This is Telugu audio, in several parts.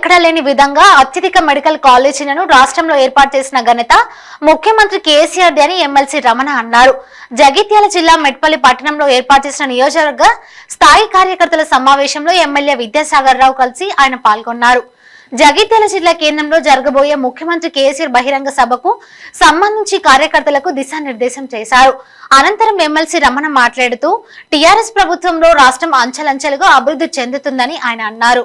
ఎక్కడా లేని విధంగా అత్యధిక మెడికల్ కాలేజీలను రాష్ట్రంలో ఏర్పాటు చేసిన ఘనత ముఖ్యమంత్రి కేసీఆర్ అని ఎమ్మెల్సీ రమణ అన్నారు. జగిత్యాల జిల్లా మెట్పల్లి పట్టణంలో ఏర్పాటు చేసిన నియోజకవర్గ స్థాయి కార్యకర్తల సమావేశంలో ఎమ్మెల్యే విద్యాసాగర్ రావు కలిసి ఆయన పాల్గొన్నారు. జగిత్యాల జిల్లా కేంద్రంలో జరగబోయే ముఖ్యమంత్రి కేసీఆర్ బహిరంగ సభకు సంబంధించి కార్యకర్తలకు దిశానిర్దేశం చేశారు. అనంతరం ఎమ్మెల్సీ రమణ మాట్లాడుతూ టీఆర్ఎస్ ప్రభుత్వంలో రాష్ట్రం అంచెలంచెలుగా అభివృద్ధి చెందుతుందని ఆయన అన్నారు.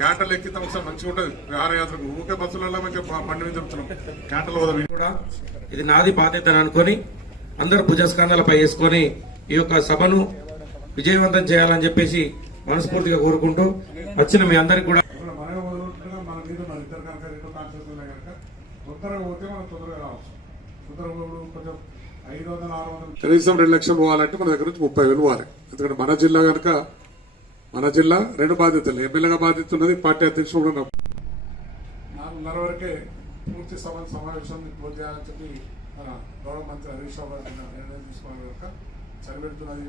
క్యాంటర్లు ఎక్కితే ఒకసారి మంచిగా ఉంటుంది. విహారయాత్రకు ఊకే బస్సులలో మంచిగా పండు మీద క్యాంటర్లు కూడా ఇది నాది బాధ్యత అనుకొని అందరూ భుజస్కంధాలపై వేసుకొని ఈ యొక్క సభను విజయవంతం చేయాలని చెప్పేసి మనస్ఫూర్తిగా కోరుకుంటూ వచ్చిన మీ అందరికి కూడా మన మీద ఇద్దరు కనుక రెండు కాన్సెప్ట్ ఉన్నాయి కనుక తొందరగా పోతే మనం తొందరగా రావచ్చు. తొందరగా కొంచెం 500-600 కనీసం 2 లక్షలు పోవాలంటే మన దగ్గర నుంచి 30,000 పోవాలి. ఎందుకంటే మన జిల్లా కనుక మన జిల్లా 2 బాధ్యతలు, ఎమ్మెల్యేగా బాధ్యత ఉన్నది, పార్టీ అధ్యక్షుడు కూడా 4:30 వరకే పూర్తి సమావేశాన్ని క్లోజ్ చేయాలని చెప్పి మన గౌరవ మంత్రి హరీష్ రావు గారు నిర్ణయం తీసుకోవాలి కనుక సరిపెడుతున్నది.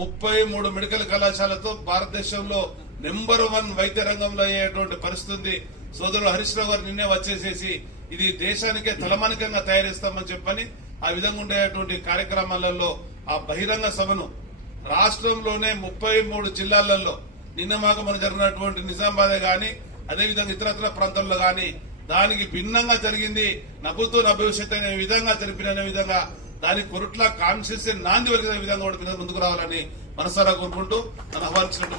33 మెడికల్ కళాశాలతో భారతదేశంలో నెంబర్ 1 వైద్య రంగంలో అయ్యేటువంటి పరిస్థితి సోదరుడు హరీష్ రావు గారు నిన్నే వచ్చేసేసి ఇది దేశానికే తలమానికంగా తయారిస్తామని చెప్పని ఆ విధంగా ఉండేటువంటి కార్యక్రమాలలో ఆ బహిరంగ సభను రాష్ట్రంలోనే 33 జిల్లాలలో నిన్న మాకు మన జరిగినటువంటి నిజామాబాద్ గాని అదేవిధంగా ఇతరత్ర ప్రాంతాల్లో గాని దానికి భిన్నంగా జరిగింది. నవ్వుతూ భవిష్యత్ అనే విధంగా జరిపిన విధంగా దానికి కొరుట్ల కాన్స్టిట్యూన్సీ నాంది వలిగిన విధంగా కూడా ముందుకు రావాలని మనసారా కోరుకుంటూ నన్ను ఆహ్వానించినట్టు